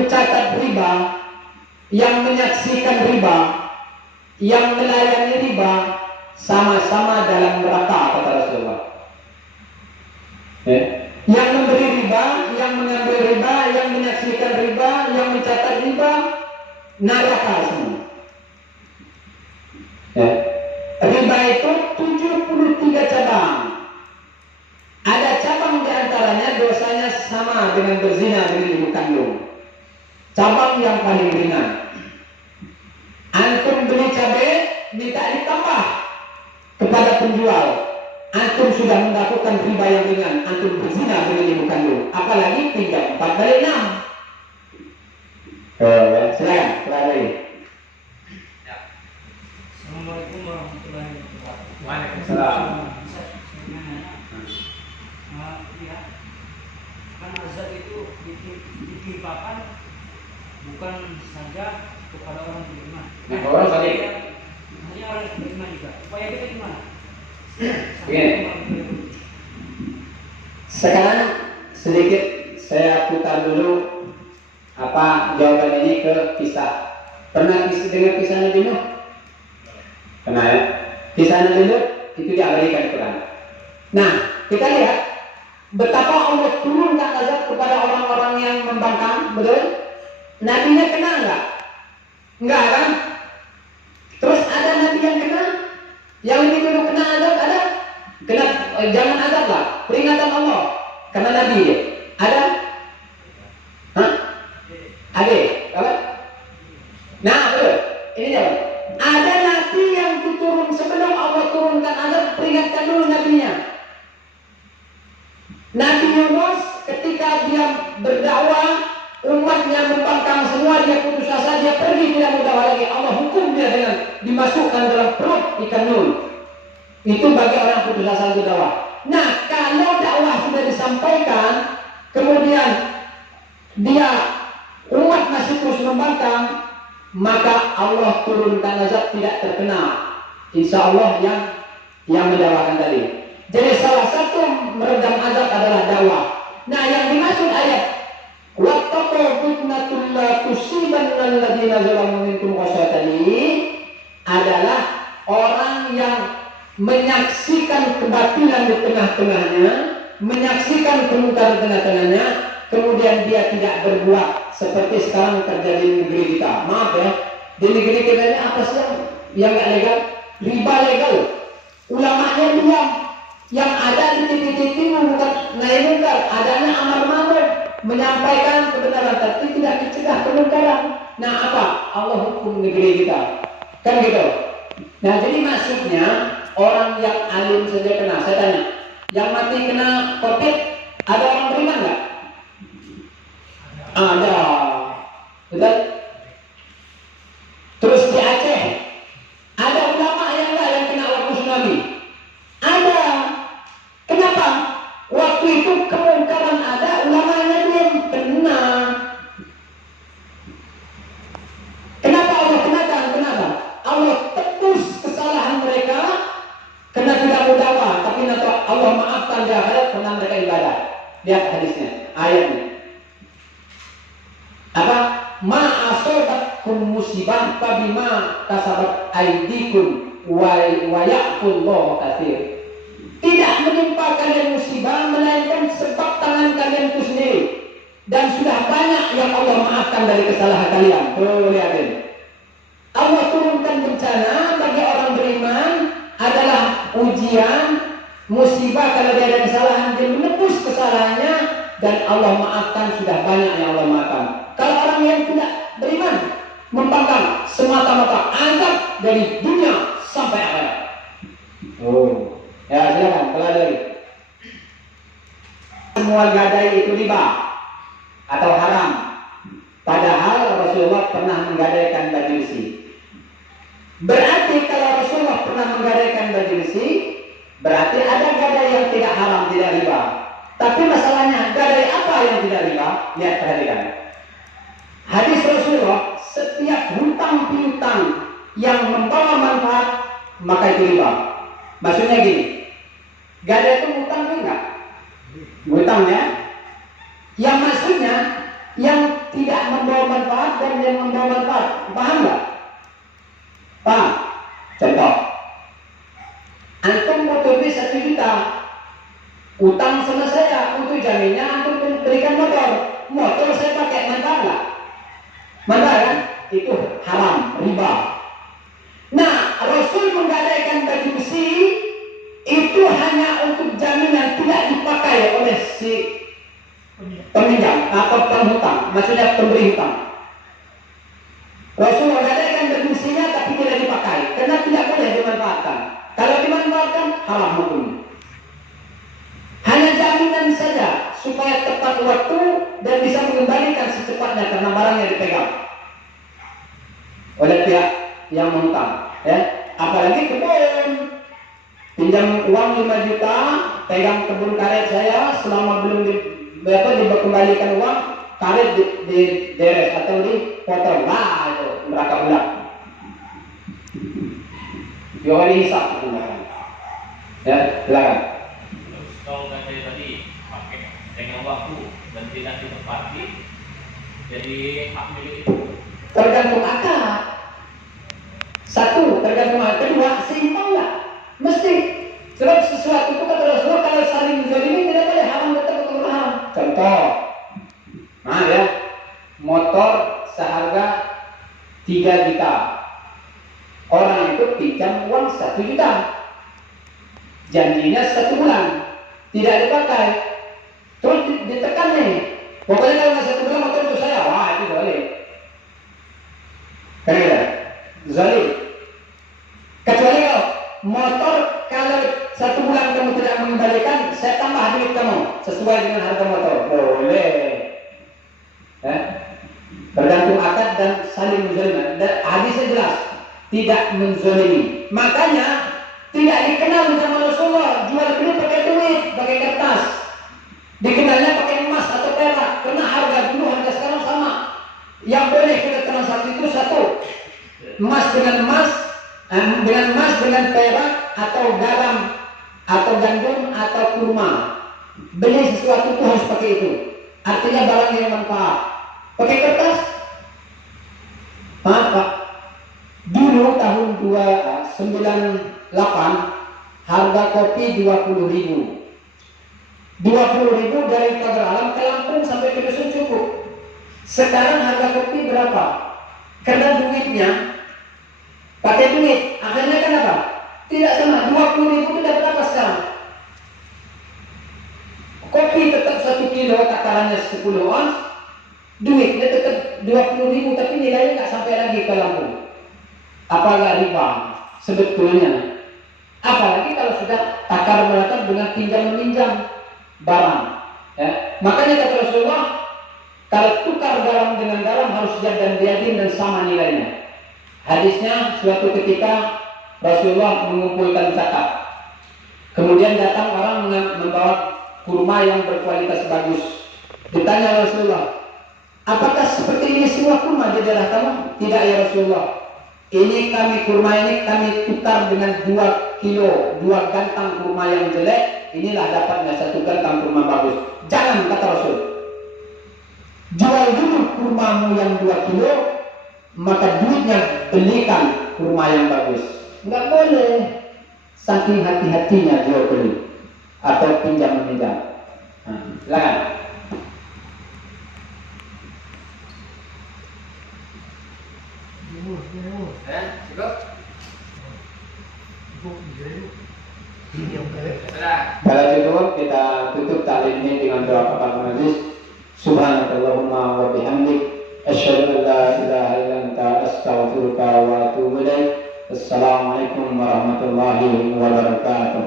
mencatat riba, yang menyaksikan riba, yang melayani riba, sama-sama dalam neraka, kata Rasulullah. Yang memberi riba, yang mengambil riba, yang menyaksikan riba, yang mencatat riba, neraka semua. Riba itu 73 cabang. Ada cabang diantaranya dosanya sama dengan berzina dengan ibu kandung. Cabang yang paling ringan. Antum beli cabai, minta ditambah kepada penjual. Antum sudah melakukan riba yang ringan. Antum berzina dengan ibu kandung. Apalagi 3, 4 kali 6. Silakan, silakan. Assalamualaikum warahmatullahi wabarakatuh. Waalaikumsalam. Ya, kan azab itu ditimpakan bukan saja kepada orang beriman. Orang tadi. Hanya orang beriman juga. Upaya kita gimana? Sekarang sedikit saya putar dulu jawaban ini ke kisah. Pernah dengar kisah Nabi Nuh? Pernah ya? Kisah Nabi Nuh itu diabadikan di Quran. Nah, kita lihat betapa Allah turunkan azab kepada orang-orang yang membangkang, betul? Nabinya kena enggak? Enggak kan? Terus ada nabi yang kena? Yang lebih dulu kena azab ada? Kena jangan azab lah, peringatan Allah. Karena nabi dia. Ada? Hah? Ada? Apa? Nah, betul. Ini jawab. Ada nabi yang turun sebelum Allah turunkan azab, peringatkan dulu nabinya. Nabi Yunus ketika dia berdakwah, umatnya membangkang semua, dia putus asa, dia pergi tidak mau dakwah lagi. Allah hukum dia dengan dimasukkan dalam perut ikan Nun. Itu bagi orang putus asa untuk dakwah. Nah, kalau dakwah sudah disampaikan, kemudian dia umat masih terus membangkang, maka Allah turunkan azab tidak terkena. Insya Allah yang mendakwakan tadi. Jadi salah satu meredam azab adalah dakwah. Nah, yang dimaksud ayat wattaqu fitnatul la tusibanna alladziina zalamu minkum khasyatan ini adalah orang yang menyaksikan kebatilan di tengah-tengahnya, menyaksikan kemungkaran di tengah-tengahnya, kemudian dia tidak berbuat seperti sekarang terjadi di negeri kita. Maaf ya, di negeri kita ini apa sih yang nggak legal? Riba legal. Ulamanya diam. Yang ada di titik-titik bukan naik mungkar, adanya amar ma'ruf, menyampaikan kebenaran, tapi tidak mencegah kemungkaran. Nah, apa? Allah hukum negeri kita. Kan gitu. Nah, jadi maksudnya orang yang alim saja kena. Saya tanya, yang mati kena COVID, ada orang beriman nggak? Ada. Betul? Terus di Aceh, ada ulama yang nggak yang kena waktu tsunami? Ada. Kenapa? Waktu itu kemungkaran ada, ulamanya diam, kena. Kenapa Allah kenakan? Kenapa? Allah tebus kesalahan mereka karena tidak mau dakwah, tapi nanti Allah maafkan di akhirat karena mereka ibadah. Lihat hadisnya, ayatnya. Apa? Ma asobatkum musibah fabima kasabat aydikum wa ya'fullahu katsir. Tidak menimpa kalian musibah melainkan sebab tangan kalian itu sendiri, dan sudah banyak yang Allah maafkan dari kesalahan kalian. Tuh lihatin, Allah turunkan bencana bagi orang beriman adalah ujian, musibah kalau dia ada kesalahan, dia menebus kesalahannya dan Allah maafkan, sudah banyak yang Allah maafkan. Kalau orang yang tidak beriman membangkang semata-mata azab dari dunia sampai akhirat. Oh. Ya, silakan, kalau ada lagi. Semua gadai itu riba atau haram. Padahal Rasulullah pernah menggadaikan baju besi. Berarti kalau Rasulullah pernah menggadaikan baju besi, berarti ada gadai yang tidak haram, tidak riba. Tapi masalahnya, gadai apa yang tidak riba? Lihat, perhatikan. Hadis Rasulullah, setiap hutang piutang yang membawa manfaat, maka itu riba. Maksudnya gini, gadai itu hutang enggak? Hutang ya. Yang maksudnya yang tidak membawa membawa manfaat dan yang membawa manfaat. Paham nggak? Paham? Contoh, antum butuh duit 1 juta, utang sama saya untuk jaminnya antum berikan motor. Motor saya pakai, manfaat nggak? Manfaat kan? Itu haram, riba. Nah, Rasul menggadaikan baju besi itu hanya untuk jaminan, tidak dipakai oleh si peminjam atau penghutang, maksudnya pemberi hutang. Rasul menggadaikan baju besinya tapi tidak dipakai karena tidak boleh dimanfaatkan. Kalau dimanfaatkan haram hukumnya. Hanya jaminan saja supaya tepat waktu dan bisa mengembalikan secepatnya karena barangnya dipegang oleh pihak yang menghutang, ya. Apalagi kebun, pinjam uang 5 juta, pegang kebun karet saya selama belum dikembalikan uang, karet di deres atau dipotong, nah itu neraka bulat. Jangan dihisap, ya, silakan. Terus kalau saya tadi pakai dengan waktu dan tidak ditepati, jadi hak milik itu. Tergantung akad. Satu, tergantung akad. Kedua, seimbang nggak? Mesti. Sebab sesuatu itu kata Rasulullah, kalau saling zalimi tidak boleh, haram tetap betul haram. Contoh, nah ya, motor seharga 3 juta. Orang itu pinjam uang 1 juta. Janjinya 1 bulan, tidak dipakai. Terus ditekan nih. Pokoknya kalau nggak 1 bulan motor itu saya, wah itu boleh. Kira-kira zalim. Kecuali kalau motor kalau 1 bulan kamu tidak mengembalikan, saya tambah duit kamu sesuai dengan harga motor. Boleh. Ya. Tergantung akad dan saling menzalimi. Hadisnya jelas, tidak menzalimi. Makanya tidak dikenal sama Rasulullah jual beli pakai duit, pakai kertas. Dikenalnya pakai emas atau perak karena harga dulu harga sekarang sama. Yang boleh kita transaksi itu satu, emas dengan perak atau garam atau gandum atau kurma. Beli sesuatu itu harus pakai itu. Artinya barang yang manfaat. Pakai kertas? Maaf Pak. Dulu tahun 98 harga kopi 20.000. 20.000 dari Pagar Alam ke Lampung sampai ke Dusun cukup. Sekarang harga kopi berapa? Karena duitnya pakai duit, akhirnya kan apa? Tidak sama, 20.000 itu dapat apa sekarang? Kopi tetap 1 kilo takarannya 10 ons, duitnya tetap 20.000 tapi nilainya nggak sampai lagi ke Lampung. Apalagi riba sebetulnya. Apalagi kalau sudah takar menakar dengan pinjam meminjam barang. Ya. Makanya kata Rasulullah, kalau tukar garam dengan garam harus jad dan diadin dan sama nilainya. Hadisnya suatu ketika Rasulullah mengumpulkan zakat. Kemudian datang orang membawa kurma yang berkualitas bagus. Ditanya Rasulullah, apakah seperti ini semua kurma di daerah kamu? Tidak ya Rasulullah. Ini kurma ini kami tukar dengan 2 kilo, 2 gantang kurma yang jelek. Inilah dapatnya 1 gantang kurma bagus. Jangan, kata Rasul. Jual dulu kurmamu yang 2 kilo, maka duitnya belikan kurma yang bagus. Enggak boleh. Saking hati-hatinya jual beli atau pinjam meminjam. Silakan. Cukup? Kalau cukup, kita tutup taklim ini dengan doa kafaratul majlis. Subhanakallahumma wa bihamdik, asyhadu an la ilaha illa anta, astaghfiruka wa atubu ilaik. Assalamualaikum warahmatullahi wabarakatuh.